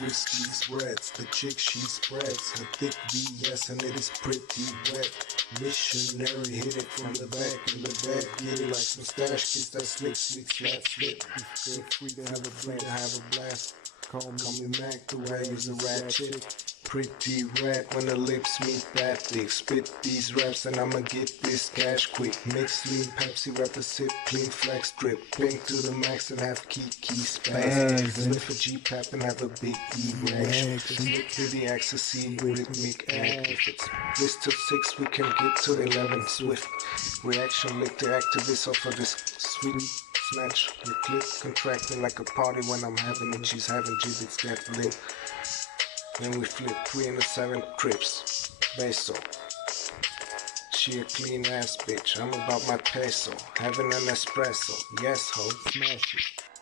Whiskey's breads, the chick she spreads her thick BS and it is pretty wet. Missionary hit it from the back in the bed, get it like some stash, kiss that slick, slick, slap, slip. Feel free to have a blast. Call me Mac, the way is a ratchet. Pretty rat when the lips meet that thick. Spit these raps and I'ma get this cash quick. Mix lean Pepsi, wrap a sip, clean flex drip. Pink to the max and have key spaz. Sniff a G-pap and have a big erection. Split to the ecstasy, rhythmic act. If it's this till 6, we can get to 11. Swift reaction, lick the activist off of this sweet snatch. The clip contracting like a party when I'm having it. She's having gibbets that lit. Then we flip 3 and 7 trips. Beso. She a clean ass bitch. I'm about my peso. Having an espresso. Yes ho. Smash it.